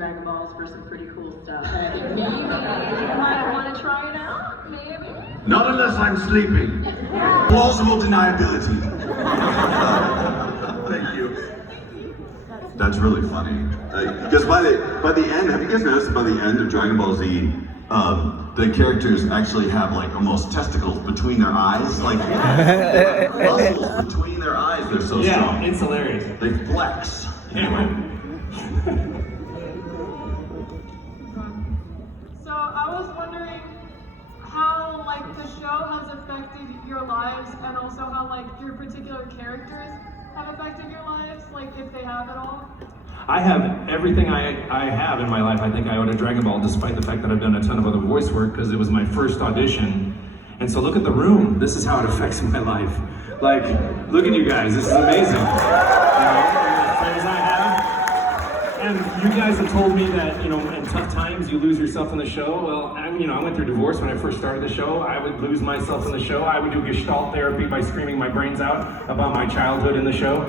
Dragon Balls for some pretty cool stuff. And I think maybe you might want to try it out, maybe? Not unless I'm sleeping. Plausible deniability. Thank you. That's really funny. Because by the end, have you guys noticed by the end of Dragon Ball Z, the characters actually have like almost testicles between their eyes, like muscles between their eyes. They're so strong. Yeah, it's hilarious. They flex. Anyway. So I was wondering how like the show has affected your lives, and also how like your particular characters have affected your lives, like if they have at all. I have everything I have in my life. I think I owe to Dragon Ball, despite the fact that I've done a ton of other voice work, because it was my first audition. And so look at the room. This is how it affects my life. Like, look at you guys. This is amazing. You know, the friends I have. And you guys have told me that, you know, in tough times you lose yourself in the show. Well, I went through divorce when I first started the show. I would lose myself in the show. I would do Gestalt therapy by screaming my brains out about my childhood in the show.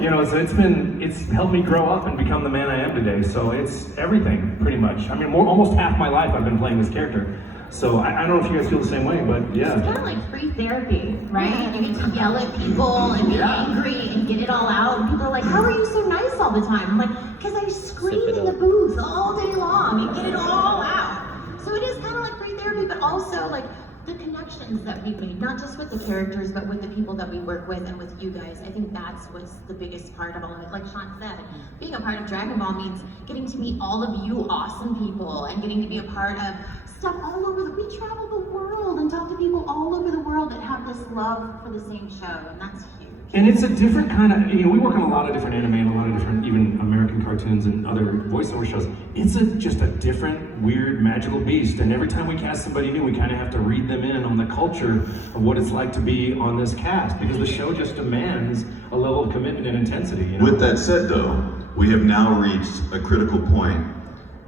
You know, so it's helped me grow up and become the man I am today. So it's everything, pretty much. I mean, almost half my life I've been playing this character. So I don't know if you guys feel the same way, but yeah. It's kind of like free therapy, right? You get to yell at people and be angry and get it all out. And people are like, how are you so nice all the time? I'm like, because I scream in the booth all day long and get it all out. So it is kind of like free therapy, but also like the connections that we've made, not just with the characters, but with the people that we work with and with you guys. I think that's what's the biggest part of all of it. Like Sean said, being a part of Dragon Ball means getting to meet all of you awesome people and getting to be a part of stuff all over we travel the world and talk to people all over the world that have this love for the same show, and that's huge. And it's a different kind of, you know, we work on a lot of different anime and a lot of different, even American cartoons and other voiceover shows. It's just a different, weird, magical beast. And every time we cast somebody new, we kind of have to read them in on the culture of what it's like to be on this cast, because the show just demands a level of commitment and intensity. You know? With that said though, we have now reached a critical point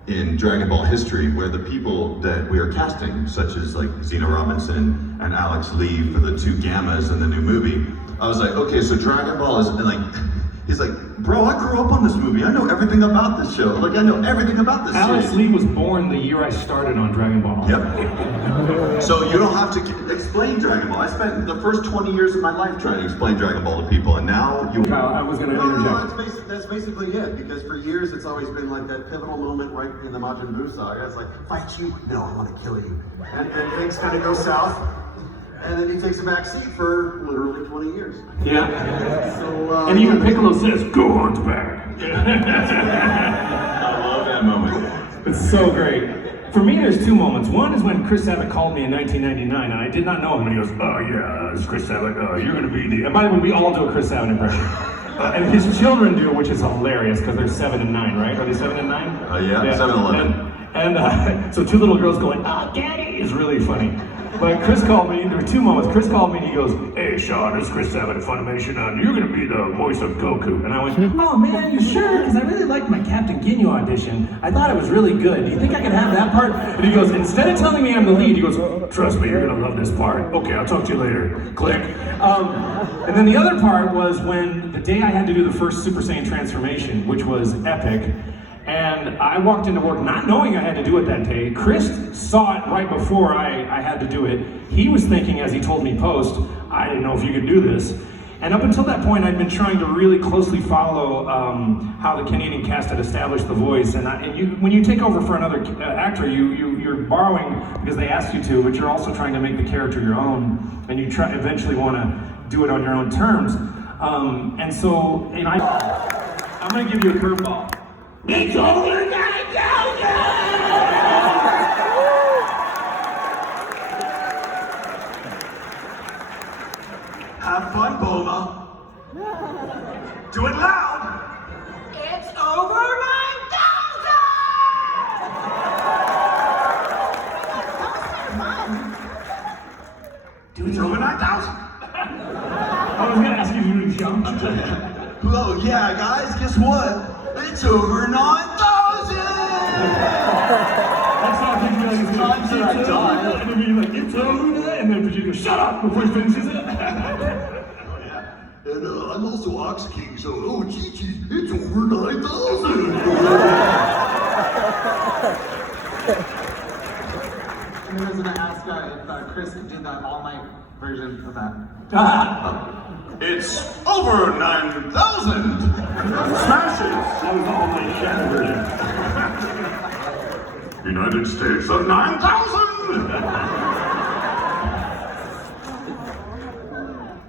in Dragon Ball history where the people that we are casting, such as like Zena Robinson and Alex Lee for the two Gammas in the new movie, I was like, okay, so Dragon Ball is, and like, he's like, bro, I grew up on this movie. I know everything about this show. Like, I know everything about this Alex Lee was born the year I started on Dragon Ball. Yep. So you don't have to explain Dragon Ball. I spent the first 20 years of my life trying to explain Dragon Ball to people, and now you... I was going to interject. No, that's basically it, because for years it's always been like that pivotal moment right in the Majin Buu saga. It's like, fight you? No, I want to kill you. And things kind of go south. And then he takes a back seat for literally 20 years. Yeah. So, and even Piccolo says, "Go hunt back." I love that moment. It's so great. For me, there's two moments. One is when Chris Sabat called me in 1999, and I did not know him, and he goes, "Oh yeah, it's Chris Sabat. You're gonna be the..." And by the way, we all do a Chris Sabat impression. And his children do, which is hilarious, because they're 7 and 9, right? Are they 7 and 9? Yeah, 7 and 11. And so two little girls going, "Oh, Daddy," is really funny. But Chris called me, there were two moments. Chris called me and he goes, "Hey Sean, it's Chris Sabat at Funimation, and you're gonna be the voice of Goku." And I went, "Oh man, you sure? Because I really liked my Captain Ginyu audition. I thought it was really good. Do you think I could have that part?" And he goes, instead of telling me I'm the lead, he goes, "Trust me, you're gonna love this part. Okay, I'll talk to you later." Click. And then the other part was when the day I had to do the first Super Saiyan transformation, which was epic. And I walked into work not knowing I had to do it that day. Chris saw it right before I had to do it. He was thinking, as he told me post, "I didn't know if you could do this." And up until that point, I'd been trying to really closely follow how the Canadian cast had established the voice. And when you take over for another actor, you're borrowing because they asked you to, but you're also trying to make the character your own. And you eventually want to do it on your own terms. And so, I'm going to give you a curveball. It's over, Have fun, Bulma. Do it loud. It's over 9,000! It's over 9,000. I was going to ask you to jump. Oh yeah, guys, guess what? It's over 9,000! That's how I feel like Times that I die. And then you're like, "It's over," and then Vegeta goes, "Shut up," before he finishes it. Oh yeah. And I'm also Ox King, so, oh Chi-Chi, it's over 9,000! version of that. It's over 9,000! Smashes! That was all my chat version. United States of 9,000!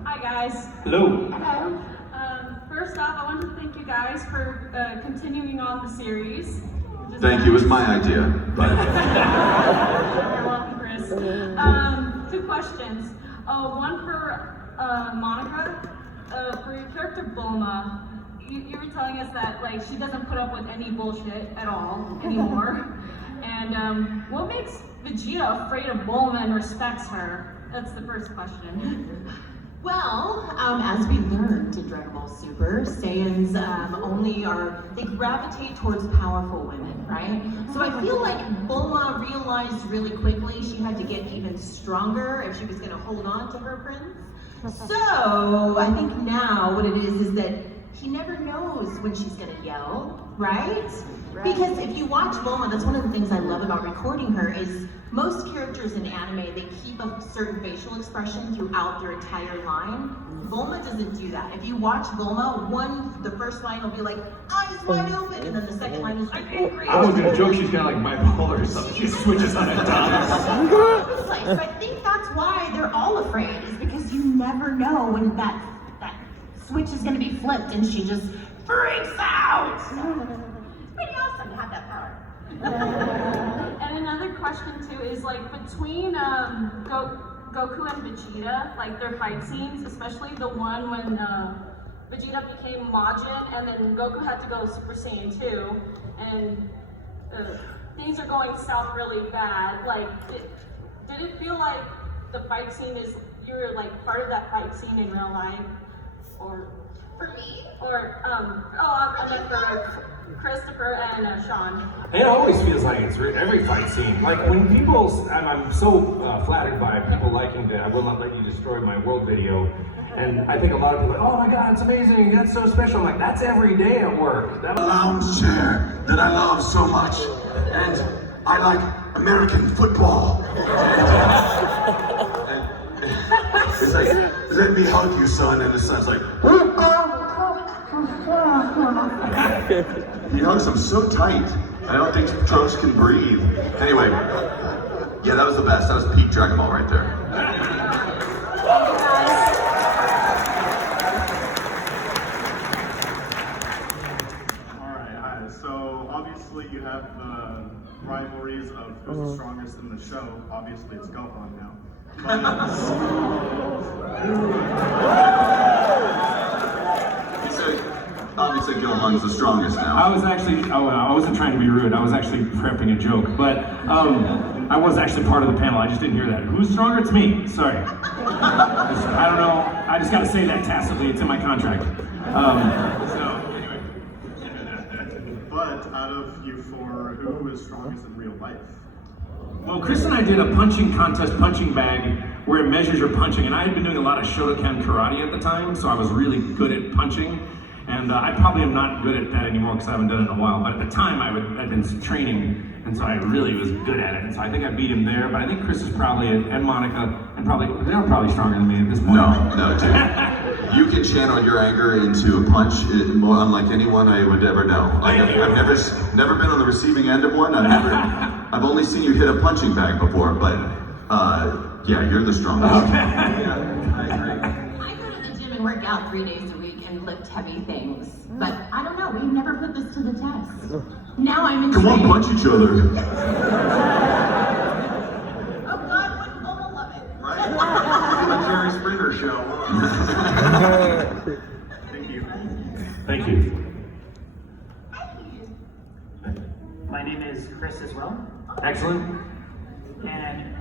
Hi guys. Hello. Hello. First off, I want to thank you guys for continuing on the series. Thank you, it was my idea. But You're welcome, Chris. 2 questions. One for Monica. For your character Bulma, you were telling us that like she doesn't put up with any bullshit at all anymore. And what makes Vegeta afraid of Bulma and respects her? That's the first question. Well, as we learned in Dragon Ball Super, Saiyans they gravitate towards powerful women, right? So I feel like Bulma realized really quickly she had to get even stronger if she was going to hold on to her prince. So I think now what it is that he never knows when she's going to yell, right? Because if you watch Bulma, that's one of the things I love about recording her is most characters in anime, they keep a certain facial expression throughout their entire line. Bulma doesn't do that. If you watch Bulma, the first line will be like, eyes wide open, and then the second line is like, angry. I was gonna joke she's kind of like bipolar or something. She switches on a dime. So I think that's why they're all afraid, is because you never know when that switch is gonna be flipped and she just freaks out. It's pretty awesome to have that power. And another question too is like between Goku and Vegeta, like their fight scenes, especially the one when Vegeta became Majin and then Goku had to go Super Saiyan 2 and things are going south really bad. Like, did it feel like the fight scene you were like part of that fight scene in real life? Or For me? Or, I meant for Christopher and Sean. It always feels like it's every fight scene. Like when people, I'm so flattered by people liking the "I will not let you destroy my world" video, and I think a lot of people are like, "Oh my God, it's amazing! That's so special." I'm like, that's every day at work. That a lounge chair that I love so much, and I like American football. It's like, let me hug you, son, and the son's like, he hugs him so tight, I don't think Trunks can breathe. Anyway, yeah, that was the best. That was peak Dragon Ball right there. Alright, hi. So obviously you have the rivalries of who's the strongest in the show. Obviously it's Gohan now. He said, obviously Gohan's the strongest now. I was actually, I wasn't trying to be rude. I was actually prepping a joke, but I was actually part of the panel. I just didn't hear that. Who's stronger? It's me. Sorry. I don't know. I just got to say that tacitly. It's in my contract. So anyway. But out of you four, who is strongest in real life? Well, Chris and I did a punching contest, punching bag, where it measures your punching. And I had been doing a lot of Shotokan karate at the time, so I was really good at punching. And I probably am not good at that anymore because I haven't done it in a while. But at the time, I'd been training, and so I really was good at it. And so I think I beat him there. But I think Chris is probably, and Monica, and they were probably stronger than me at this point. No, dude. You can channel your anger into a punch, unlike anyone I would ever know. Like, I've never been on the receiving end of one. I've only seen you hit a punching bag before, but yeah, you're the strongest. I go to the gym and work out 3 days a week and lift heavy things. But I don't know, we've never put this to the test. Now I'm in Come on, punch each other. Oh God, wouldn't Bulma love it? Right? The Jerry Springer show. Thank you. Thank you. My name is Chris as well, Excellent. and